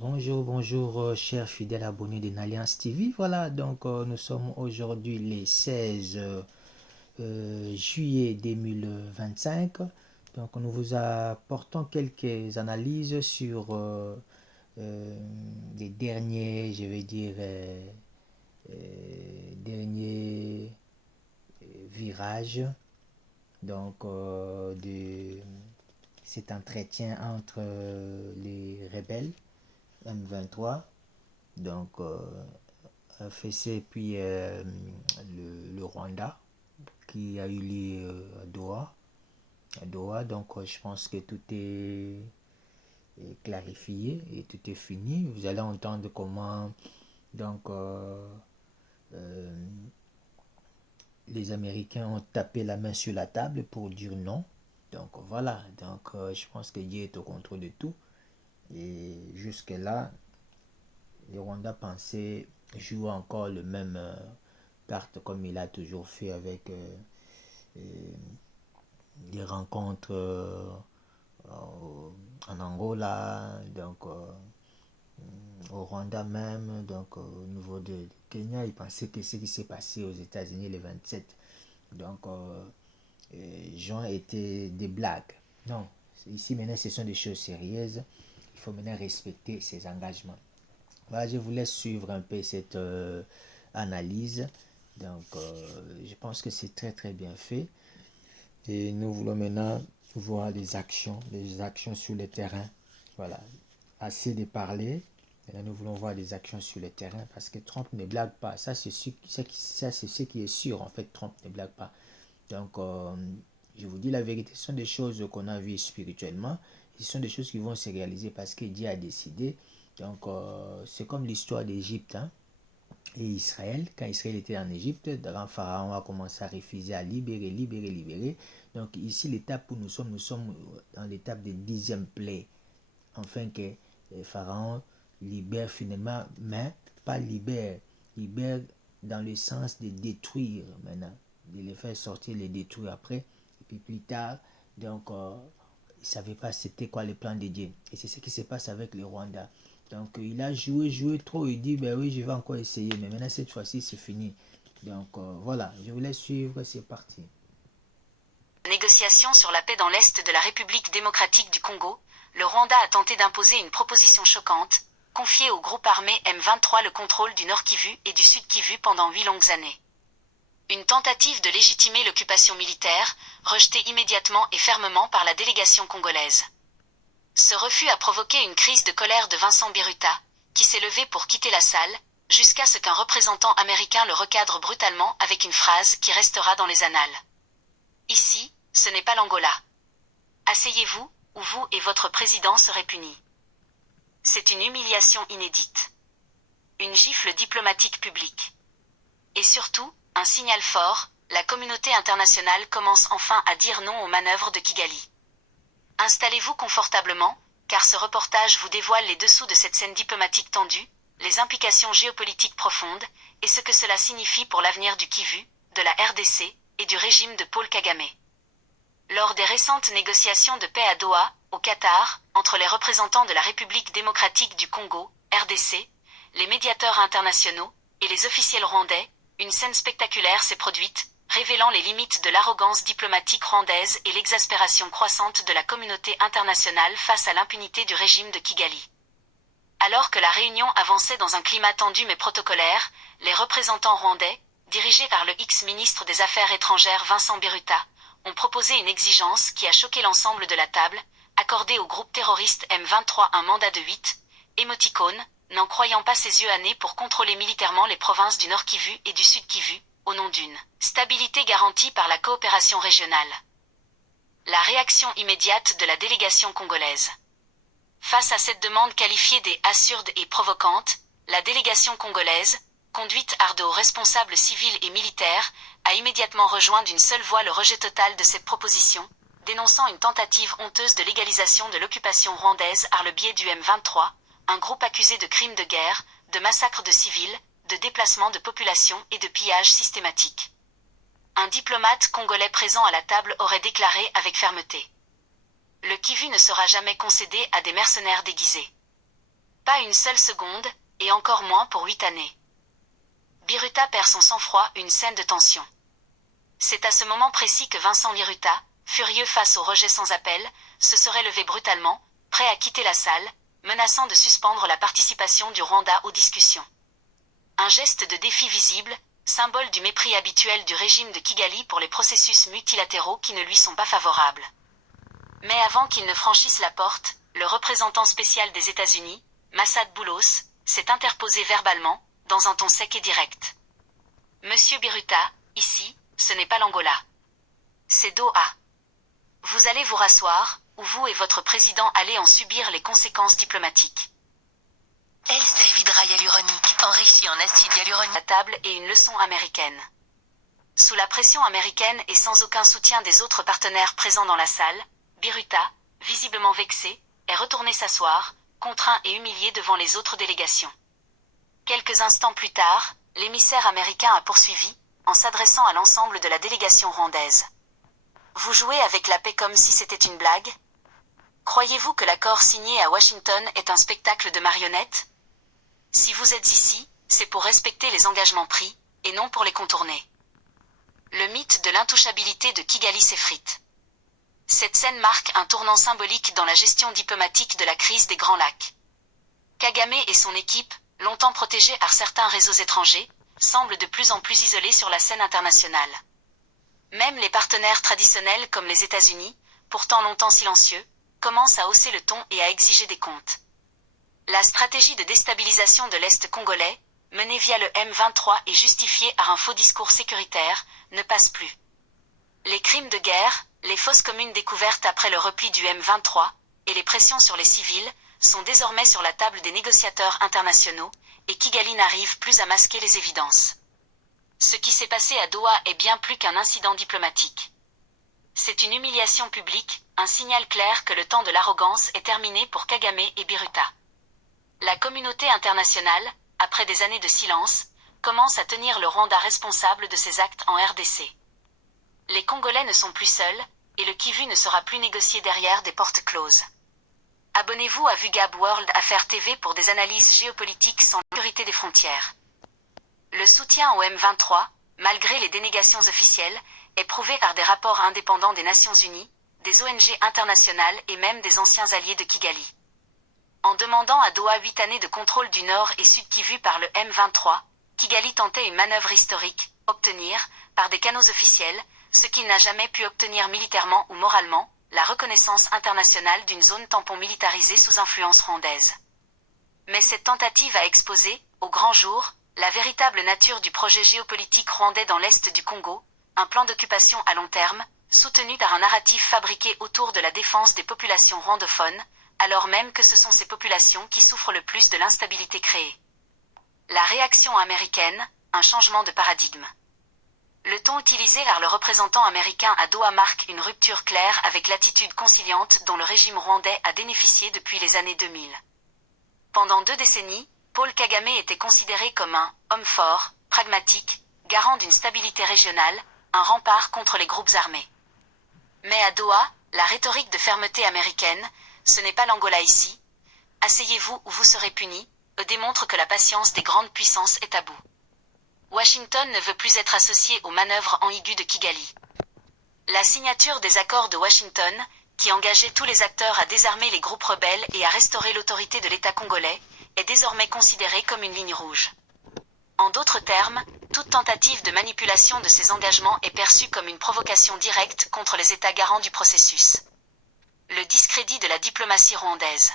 Bonjour, bonjour, chers fidèles abonnés de Nalliance TV. Voilà, donc nous sommes aujourd'hui les 16 juillet 2025. Donc nous vous apportons quelques analyses sur les derniers, je vais dire, derniers virages donc de cet entretien entre les rebelles M23 donc FSC puis le Rwanda qui a eu lieu à Doha. Donc je pense que tout est clarifié et tout est fini. Vous allez entendre comment donc euh, les Américains ont tapé la main sur la table pour dire non. Donc voilà, donc je pense que Dieu est au contrôle de tout. Et jusque-là, le Rwanda pensait jouer encore le même carte comme il a toujours fait avec euh, des rencontres en Angola, donc au Rwanda même, donc au niveau de Kenya, il pensait que ce qui s'est passé aux États-Unis le 27, donc gens étaient des blagues. Non, ici maintenant ce sont des choses sérieuses. Il faut maintenant respecter ses engagements. Voilà, je vous laisse suivre un peu cette analyse. Donc, je pense que c'est très très bien fait. Et nous voulons maintenant voir les actions sur le terrain. Voilà, assez de parler. Maintenant, nous voulons voir des actions sur le terrain parce que Trump ne blague pas. Ça, c'est ce qui est sûr. En fait, Trump ne blague pas. Donc, je vous dis la vérité, ce sont des choses qu'on a vues spirituellement. Ce sont des choses qui vont se réaliser parce que Dieu a décidé. Donc, c'est comme l'histoire d'Égypte hein, et Israël. Quand Israël était en Égypte, le grand Pharaon a commencé à refuser à libérer. Donc, ici, l'étape où nous sommes dans l'étape de 10e plaie. Enfin, que le Pharaon libère finalement, mais pas libère dans le sens de détruire maintenant, de les faire sortir, les détruire après, et puis plus tard, donc il ne savait pas c'était quoi le plan de Dieu. Et c'est ce qui se passe avec le Rwanda. Donc il a joué trop, il dit, ben oui, je vais encore essayer, mais maintenant cette fois-ci c'est fini. Donc voilà, je vous laisse suivre, c'est parti. Négociations sur la paix dans l'Est de la République démocratique du Congo, le Rwanda a tenté d'imposer une proposition choquante, confier au groupe armé M23 le contrôle du Nord Kivu et du Sud Kivu pendant 8 longues années. Une tentative de légitimer l'occupation militaire, rejetée immédiatement et fermement par la délégation congolaise. Ce refus a provoqué une crise de colère de Vincent Biruta, qui s'est levé pour quitter la salle, jusqu'à ce qu'un représentant américain le recadre brutalement avec une phrase qui restera dans les annales. Ici, ce n'est pas l'Angola. Asseyez-vous, ou vous et votre président serez punis. C'est une humiliation inédite. Une gifle diplomatique publique. Et surtout, un signal fort, la communauté internationale commence enfin à dire non aux manœuvres de Kigali. Installez-vous confortablement, car ce reportage vous dévoile les dessous de cette scène diplomatique tendue, les implications géopolitiques profondes, et ce que cela signifie pour l'avenir du Kivu, de la RDC, et du régime de Paul Kagame. Lors des récentes négociations de paix à Doha, au Qatar, entre les représentants de la République démocratique du Congo, RDC, les médiateurs internationaux, et les officiels rwandais, une scène spectaculaire s'est produite, révélant les limites de l'arrogance diplomatique rwandaise et l'exaspération croissante de la communauté internationale face à l'impunité du régime de Kigali. Alors que la réunion avançait dans un climat tendu mais protocolaire, les représentants rwandais, dirigés par le ex-ministre des Affaires étrangères Vincent Biruta, ont proposé une exigence qui a choqué l'ensemble de la table, accorder au groupe terroriste M23 un mandat de 8, émoticône, n'en croyant pas ses yeux à nez pour contrôler militairement les provinces du Nord Kivu et du Sud Kivu, au nom d'une stabilité garantie par la coopération régionale. La réaction immédiate de la délégation congolaise. Face à cette demande qualifiée des absurde et provocante, la délégation congolaise, conduite par de hauts responsables civils et militaires, a immédiatement rejoint d'une seule voix le rejet total de cette proposition, dénonçant une tentative honteuse de légalisation de l'occupation rwandaise par le biais du M23, un groupe accusé de crimes de guerre, de massacres de civils, de déplacement de population et de pillage systématique. Un diplomate congolais présent à la table aurait déclaré avec fermeté: le Kivu ne sera jamais concédé à des mercenaires déguisés. Pas une seule seconde, et encore moins pour 8 années. Biruta perd son sang-froid, une scène de tension. C'est à ce moment précis que Vincent Biruta, furieux face au rejet sans appel, se serait levé brutalement, prêt à quitter la salle, menaçant de suspendre la participation du Rwanda aux discussions. Un geste de défi visible, symbole du mépris habituel du régime de Kigali pour les processus multilatéraux qui ne lui sont pas favorables. Mais avant qu'il ne franchisse la porte, le représentant spécial des États-Unis, Massad Boulos, s'est interposé verbalement, dans un ton sec et direct. Monsieur Biruta, ici, ce n'est pas l'Angola. C'est Doha. Vous allez vous rasseoir, ou vous et votre président allez en subir les conséquences diplomatiques. L-salivydrate hyaluronique, enrichi en acide hyaluronique. La table et une leçon américaine. Sous la pression américaine et sans aucun soutien des autres partenaires présents dans la salle, Biruta, visiblement vexé, est retourné s'asseoir, contraint et humilié devant les autres délégations. Quelques instants plus tard, l'émissaire américain a poursuivi, en s'adressant à l'ensemble de la délégation rwandaise. Vous jouez avec la paix comme si c'était une blague? Croyez-vous que l'accord signé à Washington est un spectacle de marionnettes? Si vous êtes ici, c'est pour respecter les engagements pris, et non pour les contourner. Le mythe de l'intouchabilité de Kigali s'effrite. Cette scène marque un tournant symbolique dans la gestion diplomatique de la crise des Grands Lacs. Kagame et son équipe, longtemps protégés par certains réseaux étrangers, semblent de plus en plus isolés sur la scène internationale. Même les partenaires traditionnels comme les États-Unis, pourtant longtemps silencieux, commencent à hausser le ton et à exiger des comptes. La stratégie de déstabilisation de l'Est congolais, menée via le M23 et justifiée par un faux discours sécuritaire, ne passe plus. Les crimes de guerre, les fausses communes découvertes après le repli du M23, et les pressions sur les civils, sont désormais sur la table des négociateurs internationaux, et Kigali n'arrive plus à masquer les évidences. Ce qui s'est passé à Doha est bien plus qu'un incident diplomatique. C'est une humiliation publique, un signal clair que le temps de l'arrogance est terminé pour Kagame et Biruta. La communauté internationale, après des années de silence, commence à tenir le Rwanda responsable de ses actes en RDC. Les Congolais ne sont plus seuls, et le Kivu ne sera plus négocié derrière des portes closes. Abonnez-vous à VUGAB World Affaires TV pour des analyses géopolitiques sans sécurité des frontières. Le soutien au M23, malgré les dénégations officielles, est prouvé par des rapports indépendants des Nations Unies, des ONG internationales et même des anciens alliés de Kigali. En demandant à Doha 8 années de contrôle du Nord et Sud Kivu par le M23, Kigali tentait une manœuvre historique, obtenir, par des canaux officiels, ce qu'il n'a jamais pu obtenir militairement ou moralement, la reconnaissance internationale d'une zone tampon militarisée sous influence rwandaise. Mais cette tentative a exposé, au grand jour, la véritable nature du projet géopolitique rwandais dans l'est du Congo, un plan d'occupation à long terme, soutenu par un narratif fabriqué autour de la défense des populations rwandophones, alors même que ce sont ces populations qui souffrent le plus de l'instabilité créée. La réaction américaine, un changement de paradigme. Le ton utilisé par le représentant américain à Doha marque une rupture claire avec l'attitude conciliante dont le régime rwandais a bénéficié depuis les années 2000. Pendant 2 décennies, Paul Kagame était considéré comme un « homme fort », pragmatique, garant d'une stabilité régionale, un rempart contre les groupes armés. Mais à Doha, la rhétorique de fermeté américaine, ce n'est pas l'Angola ici, asseyez-vous ou vous serez punis, démontre que la patience des grandes puissances est à bout. Washington ne veut plus être associé aux manœuvres ambiguës de Kigali. La signature des accords de Washington, qui engageait tous les acteurs à désarmer les groupes rebelles et à restaurer l'autorité de l'État congolais, est désormais considérée comme une ligne rouge. En d'autres termes, toute tentative de manipulation de ces engagements est perçue comme une provocation directe contre les États garants du processus. Le discrédit de la diplomatie rwandaise.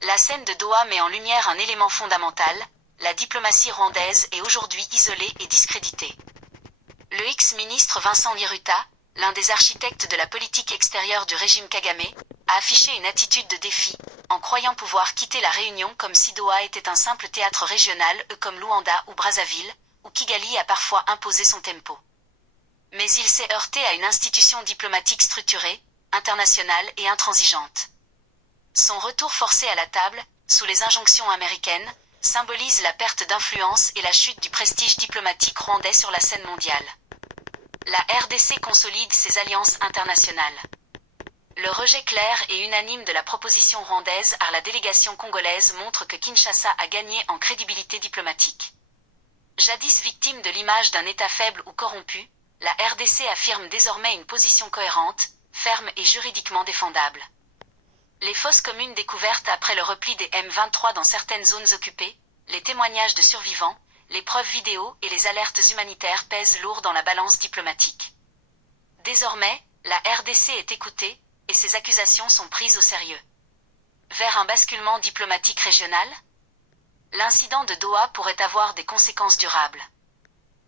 La scène de Doha met en lumière un élément fondamental, la diplomatie rwandaise est aujourd'hui isolée et discréditée. Le ex-ministre Vincent Biruta, l'un des architectes de la politique extérieure du régime Kagame, a affiché une attitude de défi, en croyant pouvoir quitter la Réunion comme si Doha était un simple théâtre régional comme Luanda ou Brazzaville, où Kigali a parfois imposé son tempo. Mais il s'est heurté à une institution diplomatique structurée, internationale et intransigeante. Son retour forcé à la table, sous les injonctions américaines, symbolise la perte d'influence et la chute du prestige diplomatique rwandais sur la scène mondiale. La RDC consolide ses alliances internationales. Le rejet clair et unanime de la proposition rwandaise par la délégation congolaise montre que Kinshasa a gagné en crédibilité diplomatique. Jadis victime de l'image d'un État faible ou corrompu, la RDC affirme désormais une position cohérente, ferme et juridiquement défendable. Les fosses communes découvertes après le repli des M23 dans certaines zones occupées, les témoignages de survivants, les preuves vidéo et les alertes humanitaires pèsent lourd dans la balance diplomatique. Désormais, la RDC est écoutée, et ses accusations sont prises au sérieux. Vers un basculement diplomatique régional ? L'incident de Doha pourrait avoir des conséquences durables.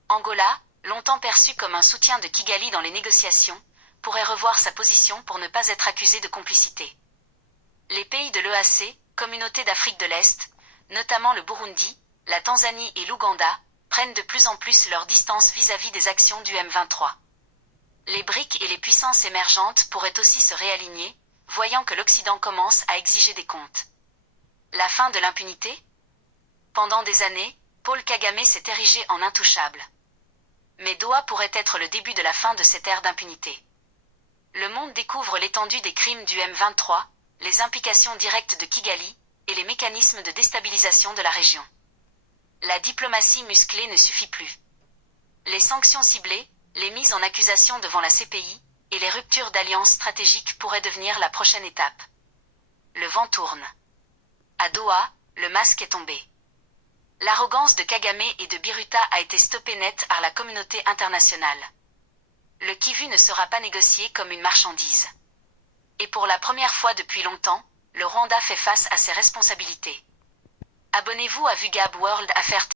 Angola, longtemps perçu comme un soutien de Kigali dans les négociations, pourrait revoir sa position pour ne pas être accusé de complicité. Les pays de l'EAC, Communauté d'Afrique de l'Est, notamment le Burundi, la Tanzanie et l'Ouganda, prennent de plus en plus leur distance vis-à-vis des actions du M23. Les BRICS et les puissances émergentes pourraient aussi se réaligner, voyant que l'Occident commence à exiger des comptes. La fin de l'impunité ? Pendant des années, Paul Kagame s'est érigé en intouchable. Mais Doha pourrait être le début de la fin de cette ère d'impunité. Le monde découvre l'étendue des crimes du M23, les implications directes de Kigali, et les mécanismes de déstabilisation de la région. La diplomatie musclée ne suffit plus. Les sanctions ciblées, les mises en accusation devant la CPI, et les ruptures d'alliances stratégiques pourraient devenir la prochaine étape. Le vent tourne. À Doha, le masque est tombé. L'arrogance de Kagame et de Biruta a été stoppée net par la communauté internationale. Le Kivu ne sera pas négocié comme une marchandise. Et pour la première fois depuis longtemps, le Rwanda fait face à ses responsabilités. Abonnez-vous à VUGAB World Affaires.